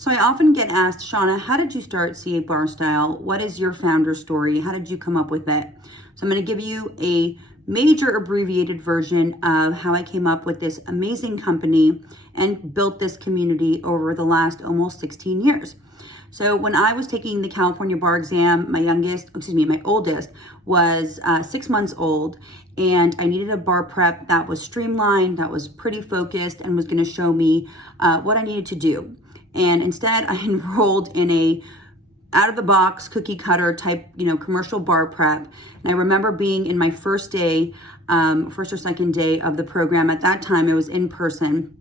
So I often get asked, Shauna, how did you start CA Bar Style? What is your founder story? How did you come up with it? So I'm going to give you a major abbreviated version of how I came up with this amazing company and built this community over the last almost 16 years. So when I was taking the California bar exam, my oldest was 6 months old, and I needed a bar prep that was streamlined, that was pretty focused, and was going to show me what I needed to do. And instead, I enrolled in a out-of-the-box cookie cutter type, commercial bar prep. And I remember being in my first or second day of the program. At that time, it was in person.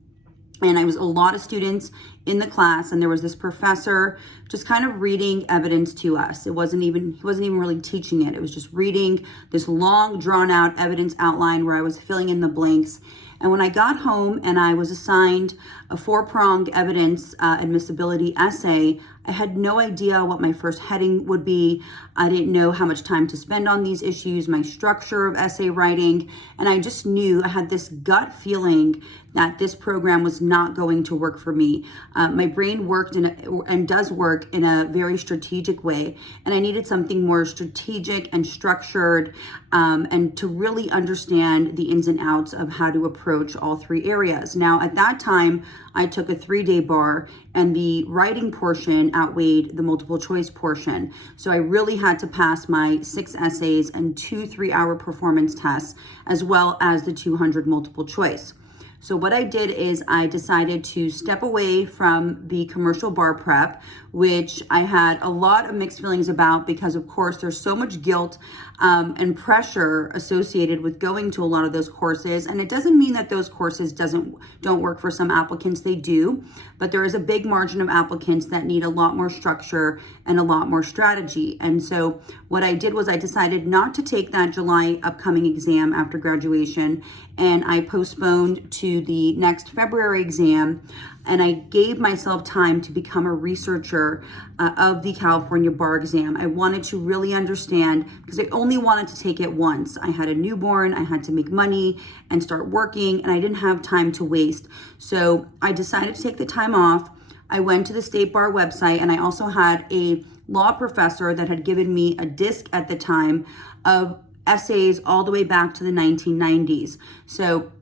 And I was a lot of students in the class, and there was this professor just kind of reading evidence to us. He wasn't even really teaching it. It was just reading this long, drawn out evidence outline where I was filling in the blanks. And when I got home and I was assigned a 4-pronged evidence admissibility essay, I had no idea what my first heading would be. I didn't know how much time to spend on these issues, my structure of essay writing, and I just knew, I had this gut feeling that this program was not going to work for me. My brain worked and does work in a very strategic way, and I needed something more strategic and structured, and to really understand the ins and outs of how to approach all 3 areas. Now, at that time, I took a 3-day bar, and the writing portion outweighed the multiple choice portion. So I really had to pass my 6 essays and 2 3-hour performance tests, as well as the 200 multiple choice. So what I did is I decided to step away from the commercial bar prep, which I had a lot of mixed feelings about because, of course, there's so much guilt and pressure associated with going to a lot of those courses. And it doesn't mean that those courses don't work for some applicants. They do, but there is a big margin of applicants that need a lot more structure and a lot more strategy. And so what I did was I decided not to take that July upcoming exam after graduation, and I postponed to the next February exam, and I gave myself time to become a researcher of the California bar exam. I wanted to really understand, because I only wanted to take it once. I had a newborn, I had to make money and start working, and I didn't have time to waste. So I decided to take the time off. I went to the State Bar website, and I also had a law professor that had given me a disc at the time of essays all the way back to the 1990s. So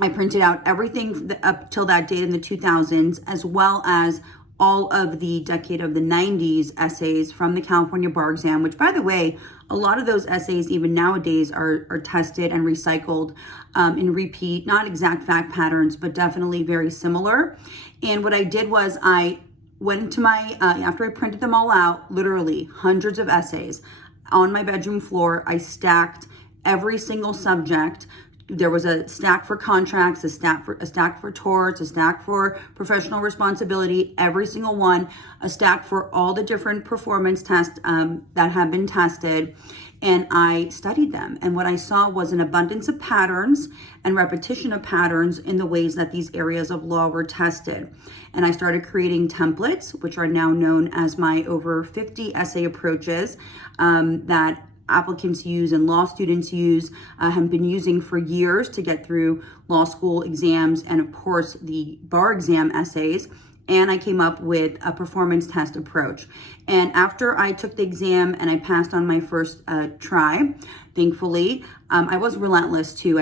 I printed out everything up till that date in the 2000s, as well as all of the decade of the 90s essays from the California bar exam, which, by the way, a lot of those essays even nowadays are tested and recycled in repeat, not exact fact patterns, but definitely very similar. And what I did was I went to after I printed them all out, literally hundreds of essays, on my bedroom floor, I stacked every single subject. There was a stack for contracts, a stack for torts, a stack for professional responsibility, every single one, a stack for all the different performance tests that have been tested. And I studied them. And what I saw was an abundance of patterns and repetition of patterns in the ways that these areas of law were tested. And I started creating templates, which are now known as my over 50 essay approaches that applicants use and law students use, have been using for years to get through law school exams and, of course, the bar exam essays. And I came up with a performance test approach. And after I took the exam and I passed on my first try, thankfully, I was relentless too.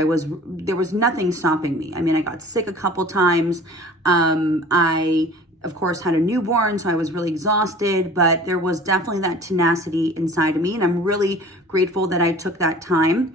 There was nothing stopping me. I mean, I got sick a couple times. I, of course, had a newborn, so I was really exhausted, but there was definitely that tenacity inside of me. And I'm really grateful that I took that time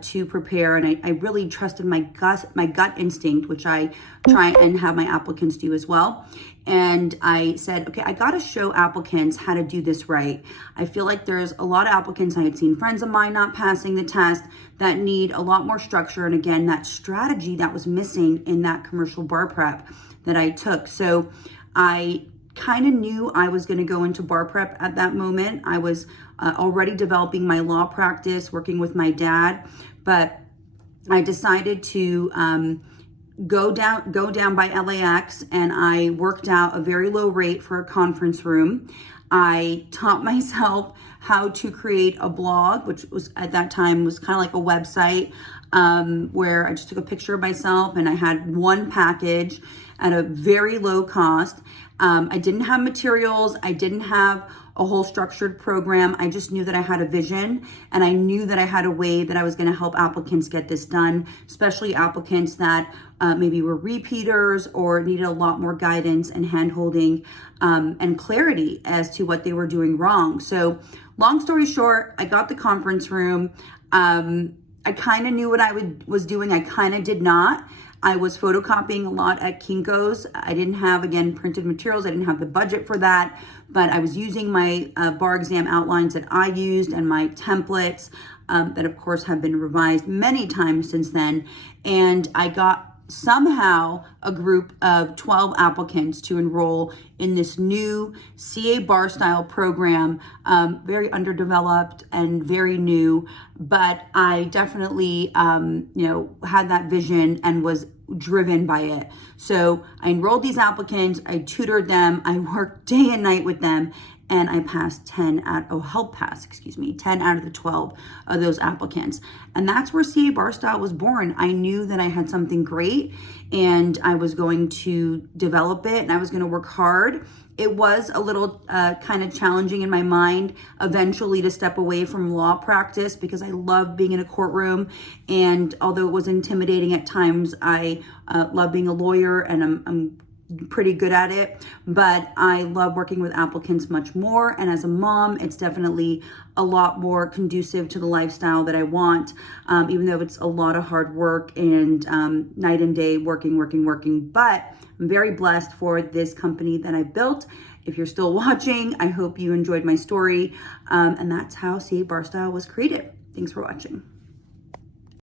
to prepare. And I really trusted my gut instinct, which I try and have my applicants do as well. And I said, okay, I got to show applicants how to do this right. I feel like there's a lot of applicants, I had seen friends of mine not passing the test, that need a lot more structure. And again, that strategy that was missing in that commercial bar prep that I took. So I kind of knew I was going to go into bar prep at that moment. I was already developing my law practice, working with my dad, but I decided to go down by LAX, and I worked out a very low rate for a conference room. I taught myself how to create a blog, which was at that time was kind of like a website. where I just took a picture of myself and I had one package at a very low cost. I didn't have materials. I didn't have a whole structured program. I just knew that I had a vision, and I knew that I had a way that I was going to help applicants get this done, especially applicants that maybe were repeaters or needed a lot more guidance and hand-holding and clarity as to what they were doing wrong. So long story short, I got the conference room. I kind of knew what I was doing. I kind of did not. I was photocopying a lot at Kinko's. I didn't have, again, printed materials. I didn't have the budget for that, but I was using my bar exam outlines that I used and my templates that, of course, have been revised many times since then. And I got somehow a group of 12 applicants to enroll in this new CA Bar style program, very underdeveloped and very new, but I definitely, had that vision and was driven by it. So I enrolled these applicants, I tutored them, I worked day and night with them, and I passed 10 out of the 12 of those applicants. And that's where CA Bar Style was born. I knew that I had something great and I was going to develop it and I was going to work hard. It was a little kind of challenging in my mind eventually to step away from law practice because I love being in a courtroom. And although it was intimidating at times, I love being a lawyer and I'm pretty good at it, but I love working with applicants much more. And as a mom, it's definitely a lot more conducive to the lifestyle that I want, even though it's a lot of hard work and night and day working. But I'm very blessed for this company that I built. If you're still watching, I hope you enjoyed my story. And that's how CA Bar Style was created. Thanks for watching.